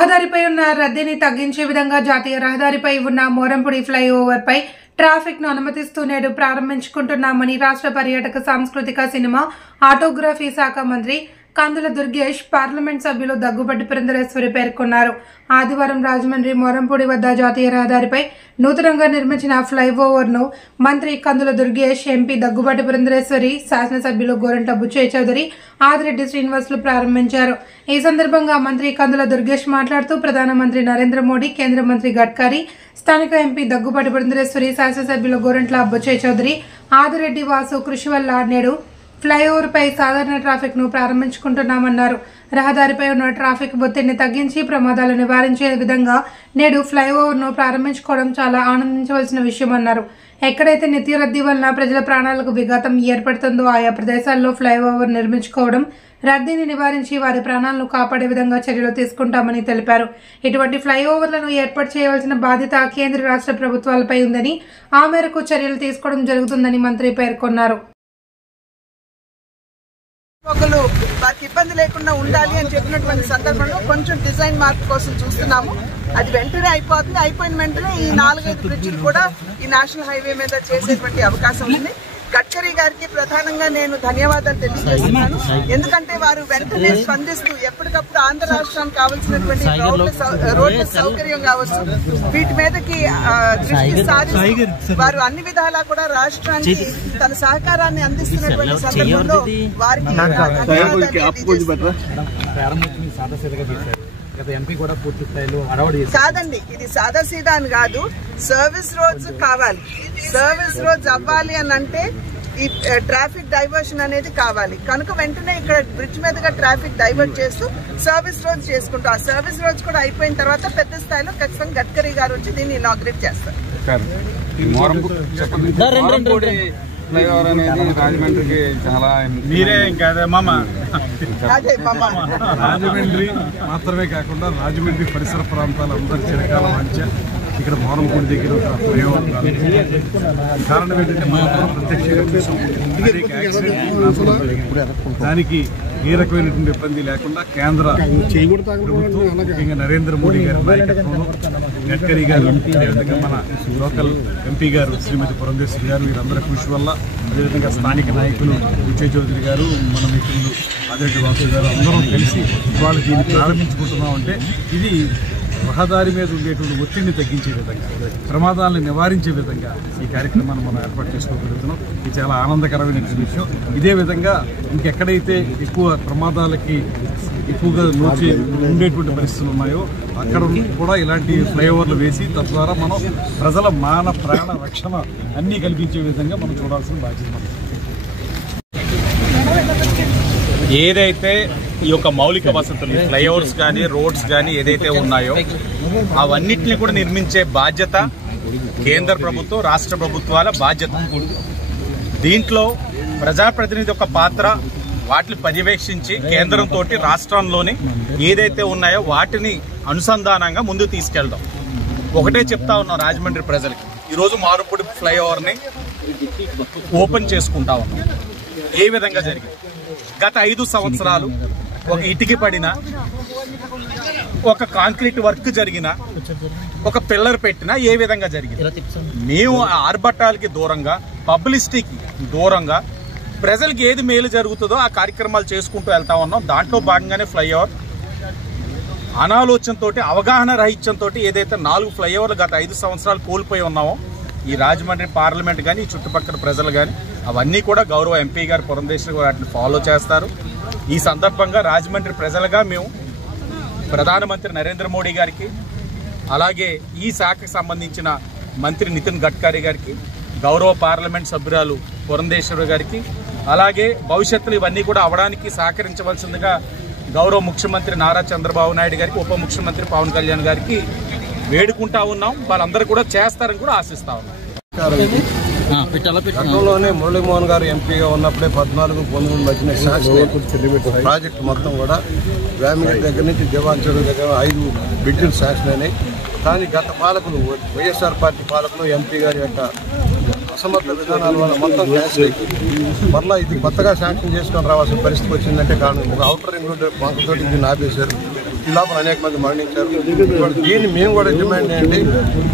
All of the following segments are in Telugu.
రహదారిపై ఉన్న రద్దీని తగ్గించే విధంగా జాతీయ రహదారిపై ఉన్న మోరంపూడి ఫ్లైఓవర్ పై ట్రాఫిక్ ను అనుమతిస్తూ నేడు ప్రారంభించుకుంటున్నామని రాష్ట్ర పర్యాటక సాంస్కృతిక సినిమా ఆటోగ్రఫీ శాఖ మంత్రి కందుల దుర్గేష్ పార్లమెంట్ సభ్యులు దగ్గుబాటి పురంధరేశ్వరి పేర్కొన్నారు. ఆదివారం రాజమండ్రి మోరంపూడి వద్ద జాతీయ రహదారిపై నూతనంగా నిర్మించిన ఫ్లైఓవర్ ను మంత్రి కందుల దుర్గేష్, ఎంపీ దగ్గుబాటి పురంధరేశ్వరి, శాసనసభ్యులు గోరంట్ల బుచ్చయ్య చౌదరి, ఆదిరెడ్డి శ్రీనివాసులు ప్రారంభించారు. ఈ సందర్భంగా మంత్రి కందుల దుర్గేష్ మాట్లాడుతూ ప్రధానమంత్రి నరేంద్ర మోడీ, కేంద్ర మంత్రి గడ్కరీ, స్థానిక ఎంపీ దగ్గుబాటి పురంధరేశ్వరి, శాసనసభ్యులు గోరంట్ల బుచ్చయ్య చౌదరి, ఆదిరెడ్డి వాసు కృషి వల్ల నేడు ఫ్లైఓవర్ పై సాధారణ ట్రాఫిక్ ను ప్రారంభించుకుంటున్నామన్నారు. రహదారిపై ఉన్న ట్రాఫిక్ ఒత్తిడిని తగ్గించి ప్రమాదాలు నివారించే విధంగా నేడు ఫ్లైఓవర్ ను ప్రారంభించుకోవడం చాలా ఆనందించవలసిన విషయమన్నారు. ఎక్కడైతే నిత్య రద్దీ వలన ప్రజల ప్రాణాలకు విఘాతం ఏర్పడుతుందో ఆయా ప్రదేశాల్లో ఫ్లైఓవర్ నిర్మించుకోవడం, రద్దీని నివారించి వారి ప్రాణాలను కాపాడే విధంగా చర్యలు తీసుకుంటామని తెలిపారు. ఇటువంటి ఫ్లైఓవర్లను ఏర్పాటు చేయవలసిన బాధ్యత కేంద్ర రాష్ట్ర ప్రభుత్వాలపై ఉందని, ఆ మేరకు చర్యలు తీసుకోవడం జరుగుతుందని మంత్రి పేర్కొన్నారు. వారికి ఇబ్బంది లేకుండా ఉండాలి అని చెప్పినటువంటి సందర్భంలో కొంచెం డిజైన్ మార్క్ కోసం చూస్తున్నాము. అది వెంటనే అయిపోతుంది. అయిపోయిన వెంటనే ఈ 4-5 బ్రిడ్జిలు కూడా ఈ నేషనల్ హైవే మీద చేసేటువంటి అవకాశం ఉంది. గడ్కరీ గారికి ప్రధానంగా నేను ధన్యవాదాలు తెలియజేస్తున్నాను. ఎందుకంటే వారు వెంటనే స్పందిస్తూ ఎప్పటికప్పుడు ఆంధ్ర రాష్ట్రానికి కావాల్సినటువంటి రోడ్ల సౌకర్యం కావచ్చు, వీటి మీదకి దృష్టి సారిస్తూ వారు అన్ని విధాలా కూడా రాష్ట్రానికి తన సహకారాన్ని అందిస్తున్నటువంటి సందర్భంలో వారికి కాదండి, ఇది సాదాసీదా అని కాదు. సర్వీస్ రోడ్స్ కావాలి. సర్వీస్ రోడ్స్ అవ్వాలి అని అంటే ఈ ట్రాఫిక్ డైవర్షన్ అనేది కావాలి. కనుక వెంటనే ఇక్కడ బ్రిడ్జ్ మీదుగా ట్రాఫిక్ డైవర్ట్ చేస్తూ సర్వీస్ రోడ్స్ చేసుకుంటాం. ఆ సర్వీస్ రోడ్స్ కూడా అయిపోయిన తర్వాత పెద్ద స్థాయిలో ఖచ్చితంగా గడ్కరీ గారు వచ్చి దీన్ని ఇనాగ్రేట్ చేస్తారు. ఫ్లైఓవర్ అనేది రాజమండ్రికి చాలా రాజమండ్రి మాత్రమే కాకుండా రాజమండ్రి పరిసర ప్రాంతాల అందరి చిరకాల మధ్య ఇక్కడ మోరంపూడి దగ్గర ఒక ఫ్లైఓవర్ కారణం ఏంటంటే మనం ప్రత్యక్షంగా చూసాం. దానికి ఏ రకమైనటువంటి ఇబ్బంది లేకుండా కేంద్ర ప్రభుత్వం, ముఖ్యంగా నరేంద్ర మోడీ గారి నాయకత్వంలో గడ్కరీ గారు, అదేవిధంగా మన లోకల్ ఎంపీ గారు శ్రీమతి పురంధేశ్వరి గారు, వీరందరి కృషి వల్ల, అదేవిధంగా స్థానిక నాయకులు బుచ్చయ్య చౌదరి గారు, మన మిత్రులు ఆదిరెడ్డి వాసు గారు అందరం కలిసి ఇవాళ దీన్ని ప్రారంభించుకుంటున్నామంటే ఇది రహదారి మీద ఉండేటువంటి ఒత్తిడిని తగ్గించే విధంగా, ప్రమాదాలను నివారించే విధంగా ఈ కార్యక్రమాన్ని మనం ఏర్పాటు చేసుకోగలుగుతున్నాం. ఇది చాలా ఆనందకరమైన విషయం. ఇదే విధంగా ఇంకెక్కడైతే ఎక్కువ ప్రమాదాలకి ఎక్కువగా ఉండేటువంటి పరిస్థితులు ఉన్నాయో అక్కడ కూడా ఇలాంటి ఫ్లైఓవర్లు వేసి తద్వారా మనం ప్రజల మాన ప్రాణ రక్షణ అన్నీ కల్పించే విధంగా మనం చూడాల్సిన బాధ్యత. ఏదైతే ఈ యొక్క మౌలిక వసతులు, ఫ్లైఓవర్స్ కానీ రోడ్స్ కానీ ఏదైతే ఉన్నాయో అవన్నిటిని కూడా నిర్మించే బాధ్యత కేంద్ర ప్రభుత్వం, రాష్ట్ర ప్రభుత్వాల బాధ్యత. దీంట్లో ప్రజాప్రతినిధి యొక్క పాత్ర, వాటిని పర్యవేక్షించి కేంద్రంతో రాష్ట్రంలోని ఏదైతే ఉన్నాయో వాటిని అనుసంధానంగా ముందుకు తీసుకెళ్దాం. ఒకటే చెప్తా ఉన్నాం రాజమండ్రి ప్రజలకి, ఈరోజు మోరంపూడి ఫ్లైఓవర్ని ఓపెన్ చేసుకుంటా ఉన్నాం. ఏ విధంగా జరిగింది? గత 5 సంవత్సరాలు ఒక ఇటుక పడినా, ఒక కాంక్రీట్ వర్క్ జరిగినా, ఒక పిల్లర్ పెట్టినా ఏ విధంగా జరిగింది? మేము ఆర్భటాలకి దూరంగా, పబ్లిసిటీకి దూరంగా ప్రజలకి ఏది మేలు జరుగుతుందో ఆ కార్యక్రమాలు చేసుకుంటూ వెళ్తా ఉన్నాం. దాంట్లో భాగంగానే ఫ్లైఓవర్ అనాలోచనతో, అవగాహన రహిత్యంతో ఏదైతే 4 ఫ్లైఓవర్లు గత 5 సంవత్సరాలు కోల్పోయి ఉన్నామో ఈ రాజమండ్రి పార్లమెంట్ కానీ, ఈ చుట్టుపక్కల ప్రజలు కానీ అవన్నీ కూడా గౌరవ ఎంపీ గారు పురంధేశ్వరి గారు వాటిని ఫాలో చేస్తారు. ఈ సందర్భంగా రాజమండ్రి ప్రజలుగా మేము ప్రధానమంత్రి నరేంద్ర మోడీ గారికి, అలాగే ఈ శాఖకు సంబంధించిన మంత్రి నితిన్ గడ్కరీ గారికి, గౌరవ పార్లమెంట్ సభ్యురాలు పురంధేశ్వరి గారికి, అలాగే భవిష్యత్తులో ఇవన్నీ కూడా అవడానికి సహకరించవలసిందిగా గౌరవ ముఖ్యమంత్రి నారా చంద్రబాబు నాయుడు గారికి, ఉప ముఖ్యమంత్రి పవన్ కళ్యాణ్ గారికి వేడుకుంటా ఉన్నాం. వాళ్ళందరూ కూడా చేస్తారని కూడా ఆశిస్తా ఉన్నాం. గతంలోనే మురళీమోహన్ గారు ఎంపీగా ఉన్నప్పుడే 14-19 మధ్యన ప్రాజెక్టు మొత్తం కూడా వేమిరెడ్డి దగ్గర నుంచి దివాన్ చెరువు దగ్గర 5 బ్రిడ్జిలు శాంక్షన్ అయినాయి. కానీ గత పాలకులు, వైఎస్ఆర్ పార్టీ పాలకులు, ఎంపీ గారి యొక్క అసమర్థ విధానాల వల్ల మొత్తం క్యాన్సిల్ అయిపోయింది. మళ్ళీ ఇది కొత్తగా శాంక్షన్ చేసుకొని రావాల్సిన పరిస్థితి వచ్చిందంటే కారణం ఒక ఔటర్ రింగ్ రోడ్ బంకుతో దీన్ని ఆపేశారు. ఈ లోపల అనేక మంది మరణించారు. దీన్ని మేము కూడా డిమాండ్ చేయండి,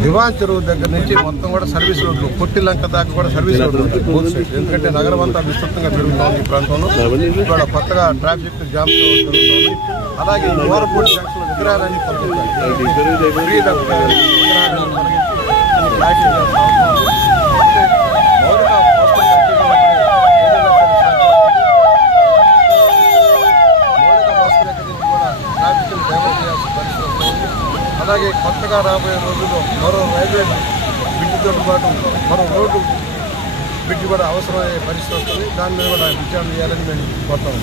దివాన్ చెరువు దగ్గర నుంచి మొత్తం కూడా సర్వీస్ రోడ్లు, పొట్టిలంక దాకా కూడా సర్వీస్ రోడ్లు ఉంటాయి బోత్ సైడ్. ఎందుకంటే నగరం అంతా విస్తృతంగా పెరుగుతుంది ఈ ప్రాంతంలో. ఇక్కడ కొత్తగా ట్రాఫిక్ జామ్ జరుగుతుంది. అలాగే ఓరపూడి జంక్షన్ విగ్రహాలన్నీ అలాగే కొత్తగా రాబోయే రోజుల్లో మరో రైల్వే బ్రిడ్జితో పాటు మరో రోడ్డు బ్రిడ్జ్ కూడా అవసరమయ్యే పరిస్థితి వస్తుంది. దాని మీద కూడా విచారణ చేయాలని మేము కోరుతాము.